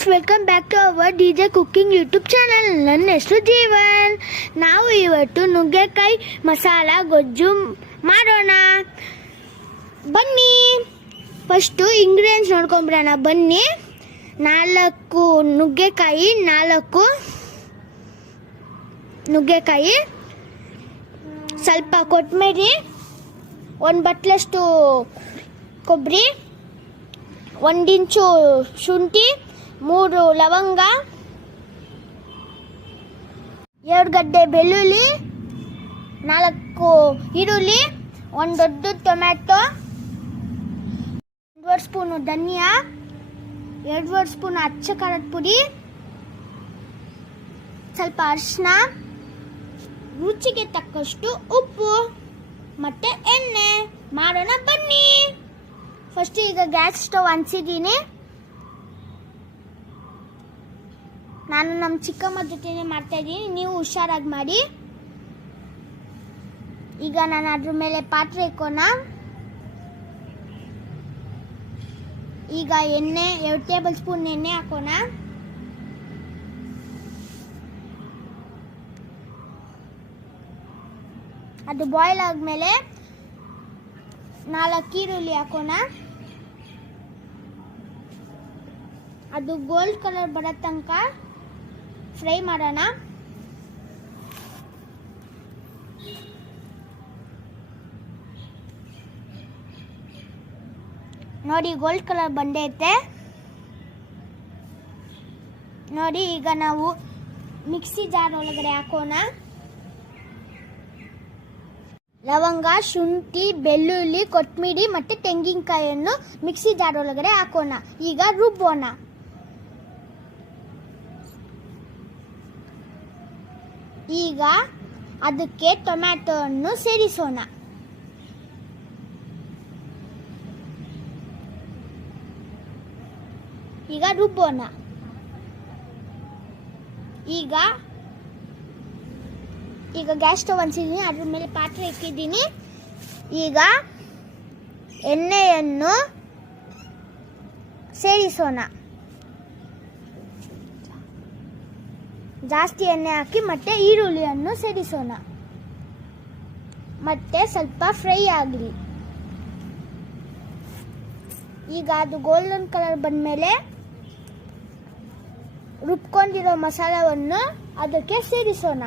Friends, welcome back to our DJ cooking YouTube channel. ನನ್ನ ಹೆಸರು ಜೀವನ್. ನಾವು ಇವತ್ತು ನುಗ್ಗೆಕಾಯಿ ಮಸಾಲ ಗೊಜ್ಜು ಮಾಡೋಣ. ಬನ್ನಿ, ಫಸ್ಟು ಇಂಗ್ರೀಡಿಯೆಂಟ್ಸ್ ನೋಡ್ಕೊಂಬಿಡೋಣ. ಬನ್ನಿ, 4 ನುಗ್ಗೆಕಾಯಿ, ಸ್ವಲ್ಪ ಕೊತ್ತಂಬರಿ, 1 ಬಟ್ಲಷ್ಟು ಕೊಬ್ಬರಿ, 1 ಇಂಚು ಶುಂಠಿ, 3 ಲವಂಗ, 2 ಗಡ್ಡೆ ಬೆಳ್ಳುಳ್ಳಿ, 4 ಈರುಳ್ಳಿ, 1 ದೊಡ್ಡ ಟೊಮ್ಯಾಟೊ, 1 ಸ್ಪೂನು ಧನಿಯಾ, 2 ಸ್ಪೂನ್ ಅಚ್ಚ ಖಾರದ ಪುಡಿ, ಸ್ವಲ್ಪ ಅರಿಶಿನ, ರುಚಿಗೆ ತಕ್ಕಷ್ಟು ಉಪ್ಪು ಮತ್ತೆ ಎಣ್ಣೆ. ಮಾಡೋಣ ಬನ್ನಿ. ಫಸ್ಟ್ ಈಗ ಗ್ಯಾಸ್ ಸ್ಟವ್ ಅಂಟಿಸಿದ್ದೀನಿ. ನಾನು ನಮ್ಮ ಚಿಕ್ಕಮ್ಮ ಜೊತೆನೇ ಮಾಡ್ತಾ ಇದ್ದೀನಿ, ನೀವು ಹುಷಾರಾಗಿ ಮಾಡಿ. ಈಗ ನಾನು ಅದ್ರ ಮೇಲೆ ಪಾತ್ರೆ ಇಕ್ಕೋಣ. ಈಗ ಎಣ್ಣೆ 2 ಟೇಬಲ್ ಸ್ಪೂನ್ ಎಣ್ಣೆ ಹಾಕೋಣ. ಅದು ಬಾಯ್ಲ್ ಆದಮೇಲೆ 4 ಈರುಳ್ಳಿ ಹಾಕೋಣ. ಅದು ಗೋಲ್ಡ್ ಕಲರ್ ಬರೋ ತನಕ ಫ್ರೈ ಮಾಡೋಣ. ನೋಡಿ, ಗೋಲ್ಡ್ ಕಲರ್ ಬಂದೈತೆ ನೋಡಿ. ಈಗ ನಾವು ಮಿಕ್ಸಿ ಜಾರ್ ಒಳಗಡೆ ಹಾಕೋಣ. ಲವಂಗ, ಶುಂಠಿ, ಬೆಳ್ಳುಳ್ಳಿ, ಕೊತ್ತಂಬರಿ ಮತ್ತು ತೆಂಗಿನಕಾಯಿಯನ್ನು ಮಿಕ್ಸಿ ಜಾರ್ ಒಳಗಡೆ ಹಾಕೋಣ. ಈಗ ರುಬ್ಬೋಣ. ಈಗ ಅದಕ್ಕೆ ಟೊಮ್ಯಾಟೊವನ್ನು ಸೇರಿಸೋಣ. ಈಗ ರುಬ್ಬೋಣ. ಈಗ ಗ್ಯಾಸ್ ಸ್ಟವ್ ಅಂಟಿಸಿದ್ದೀನಿ, ಅದ್ರ ಮೇಲೆ ಪಾತ್ರೆ ಇಕ್ಕಿದ್ದೀನಿ. ಈಗ ಎಣ್ಣೆಯನ್ನು ಸೇರಿಸೋಣ. ಜಾಸ್ತಿ ಎಣ್ಣೆ ಹಾಕಿ ಮತ್ತೆ ಈರುಳ್ಳಿಯನ್ನು ಸೇರಿಸೋಣ. ಮತ್ತೆ ಸ್ವಲ್ಪ ಫ್ರೈ ಆಗಲಿ. ಈಗ ಅದು ಗೋಲ್ಡನ್ ಕಲರ್ ಬಂದಮೇಲೆ ರುಬ್ಕೊಂಡಿರೋ ಮಸಾಲವನ್ನು ಅದಕ್ಕೆ ಸೇರಿಸೋಣ.